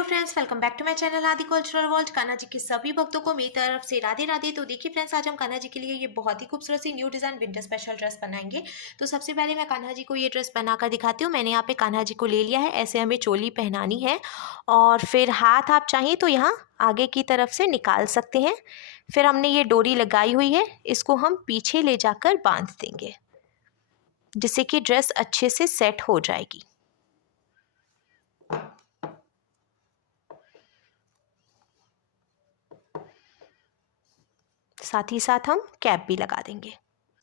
Hello friends, welcome back to my channel Aadi cultural world. Kanha ji के सभी भक्तों को मेरी तरफ से राधे राधे। तो देखिए फ्रेंड्स, आज हम कान्हा जी के लिए ये बहुत ही खूबसूरत सी new design winter special dress बनाएंगे। तो सबसे पहले मैं कान्हा जी को ये ड्रेस बनाकर दिखाती हूँ। मैंने यहाँ पे कान्हा जी को ले लिया है। ऐसे हमें चोली पहनानी है और फिर हाथ आप चाहिए तो यहाँ आगे की तरफ से निकाल सकते हैं। फिर हमने ये डोरी लगाई हुई है, इसको हम पीछे ले जाकर बांध देंगे जिससे कि ड्रेस अच्छे से सेट हो जाएगी। साथ ही साथ हम कैप भी लगा देंगे।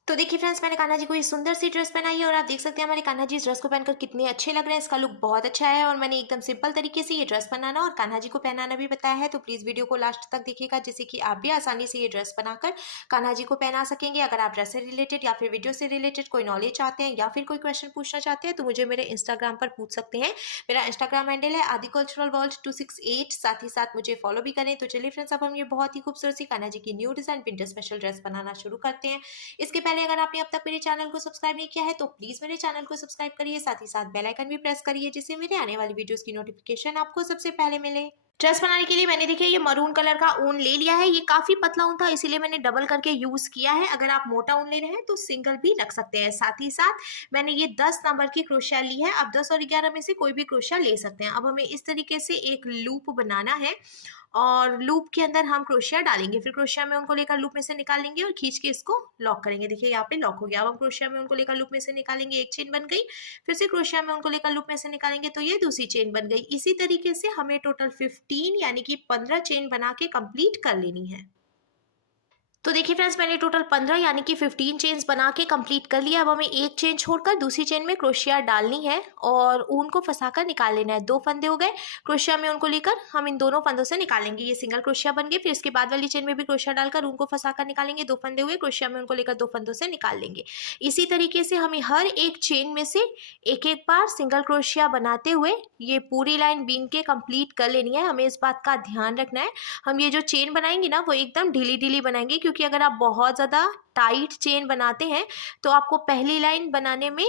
तो देखिए फ्रेंड्स, मैंने कान्हा जी को ये सुंदर सी ड्रेस पहनाई है और आप देख सकते हैं हमारे कान्हा जी इस ड्रेस को पहनकर कितने अच्छे लग रहे हैं। इसका लुक बहुत अच्छा है और मैंने एकदम सिंपल तरीके से ये ड्रेस बनाना और कान्हा जी को पहनाना भी बताया है। तो प्लीज वीडियो को लास्ट तक देखिएगा जिससे कि आप भी आसानी से ये ड्रेस बनाकर कान्हा जी को पहना सकेंगे। अगर आप ड्रेस से रिलेटेड या फिर वीडियो से रिलेटेड कोई नॉलेज चाहते हैं या फिर कोई क्वेश्चन पूछना चाहते हैं तो मुझे मेरे इंस्टाग्राम पर पूछ सकते हैं। मेरा इंस्टाग्राम हैंडल है आदि कल्चरल वर्ल्ड 268। साथ ही साथ मुझे फॉलो भी करें। तो चलिए फ्रेंड्स, अब हम ये बहुत ही खूबसूरत सी कान्हा जी की new design winter special dress बनाना शुरू करते हैं। इसके पहले अगर आपने अब तक मेरे चैनल को सब्सक्राइब नहीं किया है तो प्लीज मेरे चैनल को सब्सक्राइब करिए। साथ ही साथ बेल आइकन भी प्रेस करिए जिससे मेरे आने वाली वीडियोस की नोटिफिकेशन आपको सबसे पहले मिले। ड्रेस बनाने के लिए मैंने देखिए ये मरून कलर का ऊन ले लिया है। ये काफी पतला ऊन था इसीलिए मैंने डबल करके यूज किया है। अगर आप मोटा ऊन ले रहे हैं तो सिंगल भी रख सकते हैं। साथ ही साथ मैंने ये 10 नंबर की क्रोशिया ली है। आप 10 और 11 में से कोई भी क्रोशिया ले सकते हैं। अब हमें इस तरीके से एक लूप बनाना है और लूप के अंदर हम क्रोशिया डालेंगे। फिर क्रोशिया में उनको लेकर लूप में से निकालेंगे और खींच के इसको लॉक करेंगे। देखिए यहाँ पे लॉक हो गया। अब हम क्रोशिया में उनको लेकर लूप में से निकालेंगे, एक चेन बन गई। फिर से क्रोशिया में उनको लेकर लूप में से निकालेंगे तो ये दूसरी चेन बन गई। इसी तरीके से हमें टोटल 15 यानी कि 15 चेन बना के कंप्लीट कर लेनी है। तो देखिए फ्रेंड्स, मैंने टोटल 15 यानी कि 15 चेन्स बना के कंप्लीट कर लिया। अब हमें एक चेन छोड़कर दूसरी चेन में क्रोशिया डालनी है और ऊन को फंसाकर निकाल लेना है। 2 फंदे हो गए। क्रोशिया में उनको लेकर हम इन दोनों फंदों से निकालेंगे। ये सिंगल क्रोशिया बन गए। फिर इसके बाद वाली चेन में भी क्रोशिया डालकर ऊन को फंसाकर निकालेंगे। 2 फंदे हुए। क्रोशिया में उनको लेकर 2 फंदों से निकाल लेंगे। इसी तरीके से हमें हर एक चेन में से एक एक बार सिंगल क्रोशिया बनाते हुए ये पूरी लाइन बीन के कंप्लीट कर लेनी है। हमें इस बात का ध्यान रखना है, हम ये जो चेन बनाएंगे ना वो एकदम ढीली ढीली बनाएंगे, क्योंकि अगर आप बहुत ज़्यादा टाइट चेन बनाते हैं तो आपको पहली लाइन बनाने में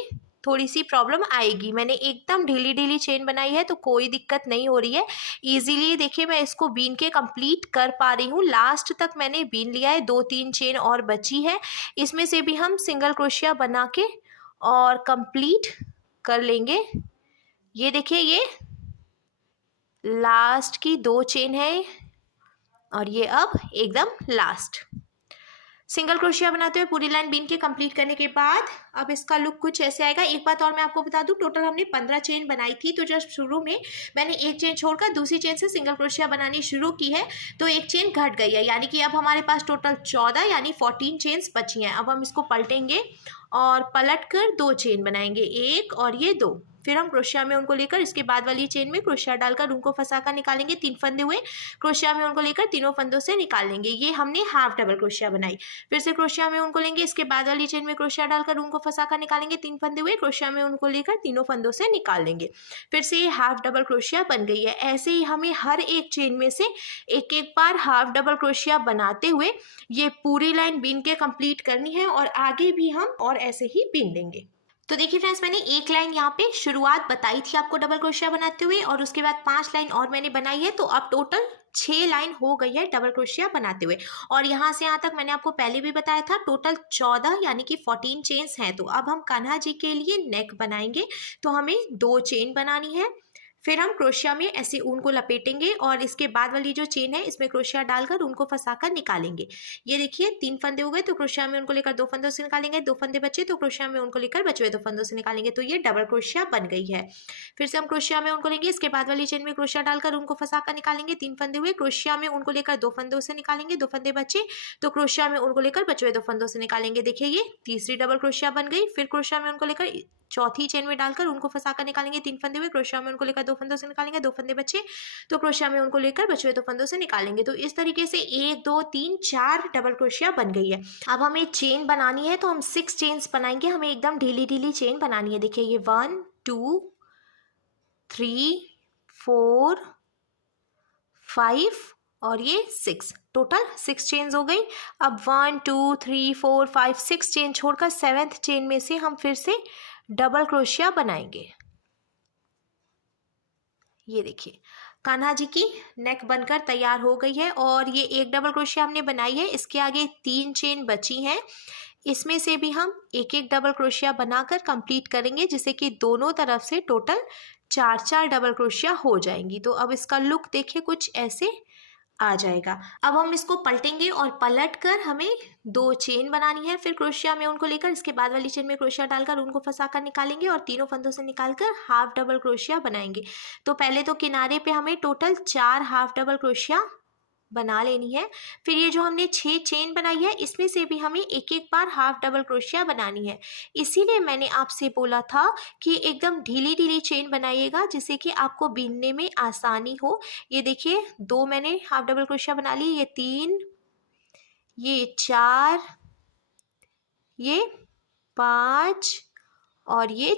थोड़ी सी प्रॉब्लम आएगी। मैंने एकदम ढीली ढीली चेन बनाई है तो कोई दिक्कत नहीं हो रही है। इजीली देखिए मैं इसको बीन के कंप्लीट कर पा रही हूँ। लास्ट तक मैंने बीन लिया है। 2-3 चेन और बची है, इसमें से भी हम सिंगल क्रोशिया बना के और कंप्लीट कर लेंगे। ये देखिए ये लास्ट की 2 चेन है और ये अब एकदम लास्ट। सिंगल क्रोशिया बनाते हुए पूरी लाइन बीन के कंप्लीट करने के बाद अब इसका लुक कुछ ऐसे आएगा। एक बात और मैं आपको बता दूं, टोटल हमने 15 चेन बनाई थी तो जस्ट शुरू में मैंने एक चेन छोड़कर दूसरी चेन से सिंगल क्रोशिया बनानी शुरू की है तो एक चेन घट गई है, यानी कि अब हमारे पास टोटल 14 यानी 14 चेन्स बची हैं। अब हम इसको पलटेंगे और पलट कर 2 चेन बनाएंगे, एक और ये 2। फिर हम क्रोशिया में उनको लेकर इसके बाद वाली चेन में क्रोशिया डालकर उनको फंसाकर निकालेंगे। 3 फंदे हुए। क्रोशिया में उनको लेकर तीनों फंदों से निकाल लेंगे। ये हमने हाफ डबल क्रोशिया बनाई। फिर से क्रोशिया में उनको लेंगे, इसके बाद वाली चेन में क्रोशिया डालकर उनको फंसाकर निकालेंगे। 3 फंदे हुए। क्रोशिया में उनको लेकर तीनों फंदों से निकाल लेंगे। फिर से ये हाफ डबल क्रोशिया बन गई है। ऐसे ही हमें हर एक चेन में से एक एक बार हाफ डबल क्रोशिया बनाते हुए ये पूरी लाइन बीन के कंप्लीट करनी है और आगे भी हम और ऐसे ही बीन लेंगे। तो देखिए फ्रेंड्स, मैंने एक लाइन यहाँ पे शुरुआत बताई थी आपको डबल क्रोशिया बनाते हुए और उसके बाद 5 लाइन और मैंने बनाई है, तो अब टोटल 6 लाइन हो गई है डबल क्रोशिया बनाते हुए। और यहाँ से यहाँ तक मैंने आपको पहले भी बताया था टोटल 14 यानी कि 14 चेन्स हैं। तो अब हम कान्हा जी के लिए नेक बनाएंगे तो हमें 2 चेन बनानी है। फिर हम क्रोशिया में ऐसे ऊन को लपेटेंगे और इसके बाद वाली जो चेन है इसमें क्रोशिया डालकर उनको फंसाकर निकालेंगे। ये देखिए 3 फंदे हो गए तो क्रोशिया में उनको लेकर 2 फंदों से निकालेंगे। 2 फंदे बचे तो क्रोशिया में उनको लेकर बचे हुए 2 फंदों से निकालेंगे। तो ये डबल क्रोशिया बन गई है। फिर से हम क्रोशिया में उनको लेंगे, इसके बाद वाली चेन में क्रोशिया डालकर उनको फंसाकर निकालेंगे। 3 फंदे हुए। क्रोशिया में उनको लेकर 2 फंदों से निकालेंगे। 2 फंदे बचे तो क्रोशिया में उनको लेकर बचे हुए 2 फंदों से निकालेंगे। देखिए ये तीसरी डबल क्रोशिया बन गई। फिर क्रोशिया में उनको लेकर चौथी चेन में डालकर उनको फंसाकर निकालेंगे। 3 फंदे हुए। क्रोशिया में उनको लेकर 2 फंदों से निकालेंगे। 2 फंदे बचे तो क्रोशिया में उनको लेकर बचे हुए 2 फंदों से निकालेंगे। तो इस तरीके से 1 2 3 4 डबल क्रोशिया बन गई है। अब हमें चेन बनानी है तो हम 6 चेन्स बनाएंगे। हमें एकदम ढीली ढीली चेन बनानी है। देखिए ये 1 2 3 4 5 और ये 6, टोटल 6 चेन्स हो गई। अब 1 2 3 4 5 6 चेन छोड़कर 7th चेन में से हम फिर से डबल क्रोशिया बनाएंगे। ये देखिए कान्हा जी की नेक बनकर तैयार हो गई है और ये एक डबल क्रोशिया हमने बनाई है। इसके आगे 3 चेन बची हैं, इसमें से भी हम एक एक डबल क्रोशिया बनाकर कंप्लीट करेंगे, जिससे कि दोनों तरफ से टोटल 4 डबल क्रोशिया हो जाएंगी। तो अब इसका लुक देखिए कुछ ऐसे आ जाएगा। अब हम इसको पलटेंगे और पलट कर हमें 2 चेन बनानी है। फिर क्रोशिया में उनको लेकर इसके बाद वाली चेन में क्रोशिया डालकर उनको फंसा कर निकालेंगे और तीनों फंदों से निकालकर हाफ डबल क्रोशिया बनाएंगे। तो पहले तो किनारे पे हमें टोटल 4 हाफ डबल क्रोशिया बना लेनी है। फिर ये जो हमने 6 चेन बनाई है इसमें से भी हमें एक एक बार हाफ डबल क्रोशिया बनानी है। इसीलिए मैंने आपसे बोला था कि एकदम ढीली ढीली चेन बनाइएगा, जिससे कि आपको बीनने में आसानी हो। ये देखिए 2 मैंने हाफ डबल क्रोशिया बना ली, ये 3, ये 4, ये 5 और ये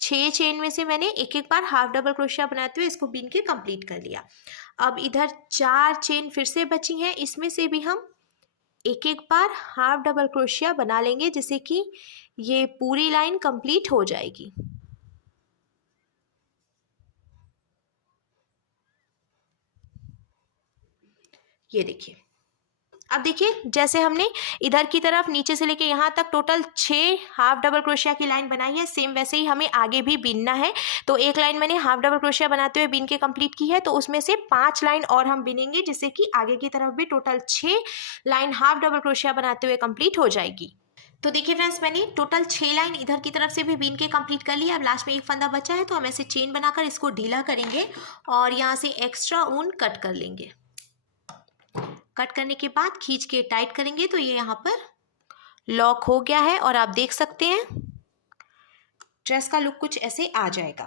6 चेन में से मैंने एक एक बार हाफ डबल क्रोशिया बनाते हुए इसको बीन के कंप्लीट कर लिया। अब इधर 4 चेन फिर से बची हैं, इसमें से भी हम एक एक बार हाफ डबल क्रोशिया बना लेंगे, जिससे कि ये पूरी लाइन कंप्लीट हो जाएगी। ये देखिए, अब देखिए जैसे हमने इधर की तरफ नीचे से लेके यहाँ तक टोटल 6 हाफ डबल क्रोशिया की लाइन बनाई है, सेम वैसे ही हमें आगे भी बीनना है। तो एक लाइन मैंने हाफ डबल क्रोशिया बनाते हुए बीन के कंप्लीट की है, तो उसमें से 5 लाइन और हम बीनेंगे, जिससे कि आगे की तरफ भी total 6 line half double crochet बनाते हुए कंप्लीट हो जाएगी। तो देखिए फ्रेंड्स, मैंने टोटल 6 लाइन इधर की तरफ से भी बीन के कंप्लीट कर लिया। अब लास्ट में एक फंदा बचा है, तो हम ऐसे चेन बनाकर इसको ढीला करेंगे और यहाँ से एक्स्ट्रा ऊन कट कर लेंगे। कट करने के बाद खींच के टाइट करेंगे, तो ये यहाँ पर लॉक हो गया है और आप देख सकते हैं ड्रेस का लुक कुछ ऐसे आ जाएगा।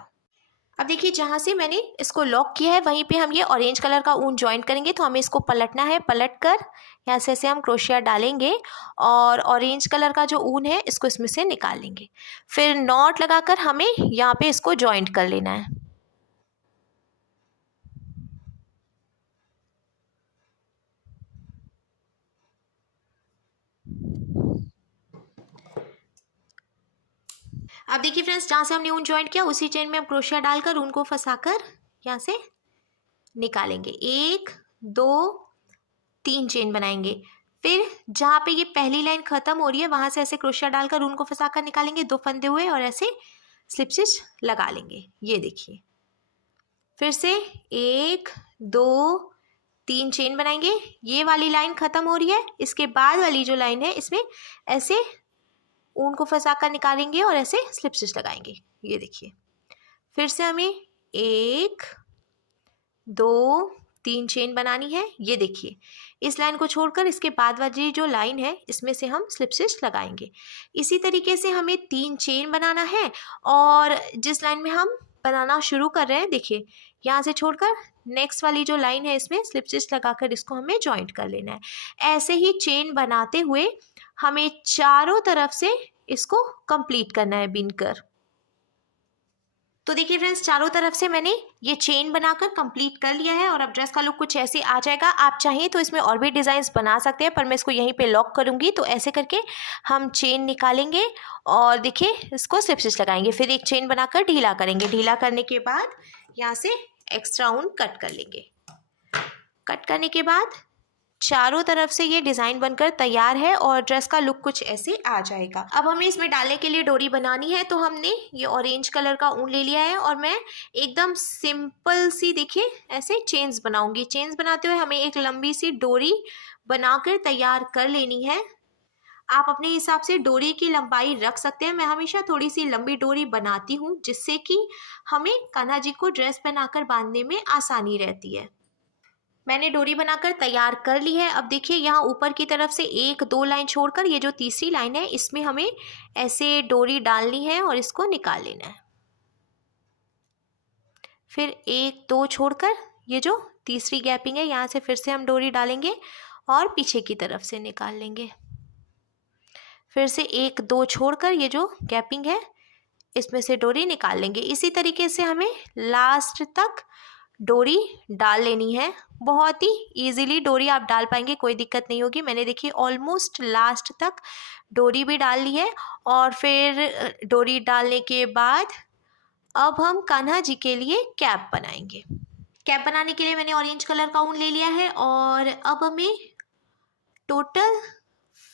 अब देखिए जहाँ से मैंने इसको लॉक किया है वहीं पे हम ये ऑरेंज कलर का ऊन ज्वाइन करेंगे। तो हमें इसको पलटना है, पलट कर यहाँ से ऐसे हम क्रोशिया डालेंगे और ऑरेंज कलर का जो ऊन है इसको इसमें से निकाल लेंगे। फिर नॉट लगाकर हमें यहाँ पे इसको ज्वाइंट कर लेना है। अब देखिए फ्रेंड्स, जहाँ से हमने ऊन ज्वाइंट किया उसी चेन में हम क्रोशिया डालकर ऊन को फंसाकर यहाँ से निकालेंगे। 1 2 3 चेन बनाएंगे। फिर जहाँ पे ये पहली लाइन खत्म हो रही है वहाँ से ऐसे क्रोशिया डालकर ऊन को फंसाकर निकालेंगे, 2 फंदे हुए, और ऐसे स्लिप स्टिच लगा लेंगे। ये देखिए, फिर से 1 2 3 चेन बनाएंगे। ये वाली लाइन खत्म हो रही है, इसके बाद वाली जो लाइन है इसमें ऐसे ऊन को फंसाकर निकालेंगे और ऐसे स्लिप स्टिच लगाएंगे। ये देखिए, फिर से हमें 1 2 3 चेन बनानी है। ये देखिए, इस लाइन को छोड़कर इसके बाद वाली जो लाइन है इसमें से हम स्लिप स्टिच लगाएंगे। इसी तरीके से हमें 3 चेन बनाना है और जिस लाइन में हम बनाना शुरू कर रहे हैं, देखिए यहाँ से छोड़कर नेक्स्ट वाली जो लाइन है इसमें स्लिप स्टिच लगाकर इसको हमें जॉइंट कर लेना है। ऐसे ही चेन बनाते हुए हमें चारों तरफ से इसको कंप्लीट करना है बीनकर। तो देखिए फ्रेंड्स, चारों तरफ से मैंने ये चेन बनाकर कंप्लीट कर लिया है और अब ड्रेस का लुक कुछ ऐसे आ जाएगा। आप चाहिए तो इसमें और भी डिज़ाइंस बना सकते हैं, पर मैं इसको यहीं पे लॉक करूँगी। तो ऐसे करके हम चेन निकालेंगे और देखिए इसको स्लिप स्टिच लगाएंगे। फिर एक चेन बनाकर ढीला करेंगे। ढीला करने के बाद यहाँ से एक्स्ट्रा ऊन कट कर लेंगे। कट करने के बाद चारों तरफ से ये डिज़ाइन बनकर तैयार है और ड्रेस का लुक कुछ ऐसे आ जाएगा। अब हमें इसमें डालने के लिए डोरी बनानी है, तो हमने ये ऑरेंज कलर का ऊन ले लिया है और मैं एकदम सिंपल सी देखिए ऐसे चेन्स बनाऊंगी। चेन्स बनाते हुए हमें एक लंबी सी डोरी बनाकर तैयार कर लेनी है। आप अपने हिसाब से डोरी की लंबाई रख सकते हैं। मैं हमेशा थोड़ी सी लंबी डोरी बनाती हूँ, जिससे कि हमें कान्हा जी को ड्रेस पहनाकर बांधने में आसानी रहती है। मैंने डोरी बनाकर तैयार कर ली है। अब देखिए यहाँ ऊपर की तरफ से 1 2 लाइन छोड़कर ये जो तीसरी लाइन है इसमें हमें ऐसे डोरी डालनी है और इसको निकाल लेना है। फिर 1 2 छोड़कर ये जो तीसरी गैपिंग है यहाँ से फिर से हम डोरी डालेंगे और पीछे की तरफ से निकाल लेंगे। फिर से 1 2 छोड़कर ये जो गैपिंग है इसमें से डोरी निकाल लेंगे। इसी तरीके से हमें लास्ट तक डोरी डाल लेनी है। बहुत ही इजीली डोरी आप डाल पाएंगे, कोई दिक्कत नहीं होगी। मैंने देखिए ऑलमोस्ट लास्ट तक डोरी भी डाल ली है और फिर डोरी डालने के बाद अब हम कान्हा जी के लिए कैप बनाएंगे। कैप बनाने के लिए मैंने ऑरेंज कलर का ऊन ले लिया है और अब हमें टोटल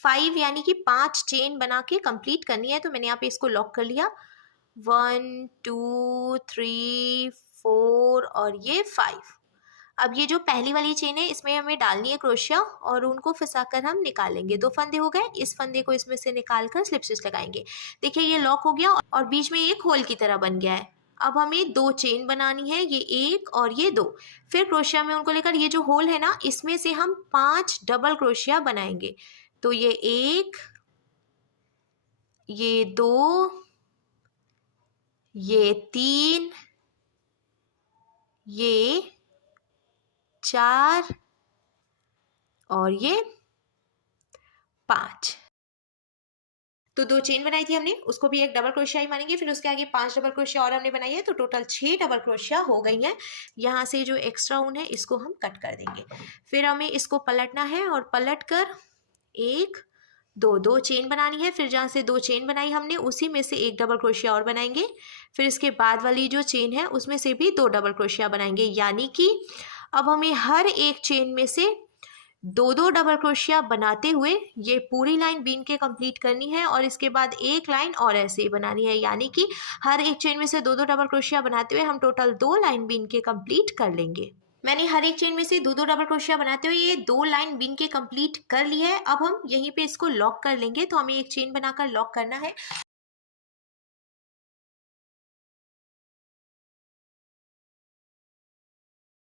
5 यानी कि 5 चेन बना के कंप्लीट करनी है। तो मैंने यहाँ पे इसको लॉक कर लिया, 1 2 3 4 और ये 5। अब ये जो पहली वाली चेन है इसमें हमें डालनी है क्रोशिया और उनको फंसाकर हम निकालेंगे। 2 फंदे हो गए, इस फंदे को इसमें से निकाल कर स्लिप स्टिच लगाएंगे। देखिए ये लॉक हो गया और बीच में एक होल की तरह बन गया है। अब हमें 2 चेन बनानी है, ये 1 और ये 2। फिर क्रोशिया में उनको लेकर ये जो होल है ना इसमें से हम 5 डबल क्रोशिया बनाएंगे। तो ये 1, ये 2, ये 3, ये 4 और ये 5। तो 2 चेन बनाई थी हमने, उसको भी एक डबल क्रोशिया ही मानेंगे। फिर उसके आगे 5 डबल क्रोशिया और हमने बनाई है, तो टोटल 6 डबल क्रोशिया हो गई हैं। यहाँ से जो एक्स्ट्रा ऊन है इसको हम कट कर देंगे। फिर हमें इसको पलटना है और पलट कर 1 2 चेन बनानी है। फिर जहाँ से 2 चेन बनाई हमने उसी में से एक डबल क्रोशिया और बनाएंगे। फिर इसके बाद वाली जो चेन है उसमें से भी 2 डबल क्रोशिया बनाएंगे, यानी कि अब हमें हर एक चेन में से 2 डबल क्रोशिया बनाते हुए ये पूरी लाइन बीन के कंप्लीट करनी है और इसके बाद एक लाइन और ऐसे ही बनानी है, यानी कि हर एक चेन में से 2 डबल क्रोशिया बनाते हुए हम टोटल 2 लाइन बीन के कंप्लीट कर लेंगे। मैंने हर एक चेन में से 2 डबल क्रोशिया बनाते हुए ये 2 लाइन बीन के कंप्लीट कर ली है। अब हम यहीं पे इसको लॉक कर लेंगे। तो हमें एक चेन बनाकर लॉक करना है।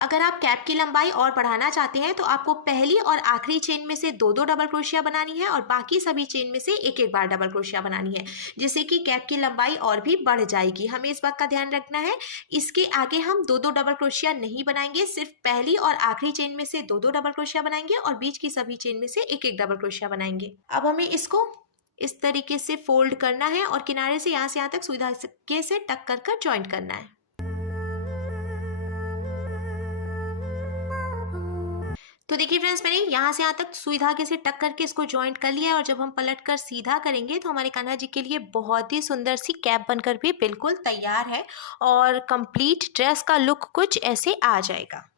अगर आप कैप की लंबाई और बढ़ाना चाहते हैं तो आपको पहली और आखिरी चेन में से 2 डबल क्रोशिया बनानी है और बाकी सभी चेन में से एक बार डबल क्रोशिया बनानी है, जिससे कि कैप की लंबाई और भी बढ़ जाएगी। हमें इस बात का ध्यान रखना है। इसके आगे हम 2 डबल क्रोशिया नहीं बनाएंगे, सिर्फ पहली और आखिरी चेन में से 2 डबल क्रोशिया बनाएंगे और बीच की सभी चेन में से एक डबल क्रोशिया बनाएंगे। अब हमें इसको इस तरीके से फोल्ड करना है और किनारे से यहाँ तक सुई धागे से टक कर ज्वाइंट करना है। तो देखिए फ्रेंड्स, मैंने यहाँ से यहाँ तक सुई धागे से टक करके इसको ज्वाइंट कर लिया है और जब हम पलट कर सीधा करेंगे तो हमारे कान्हा जी के लिए बहुत ही सुंदर सी कैप बनकर भी बिल्कुल तैयार है और कंप्लीट ड्रेस का लुक कुछ ऐसे आ जाएगा।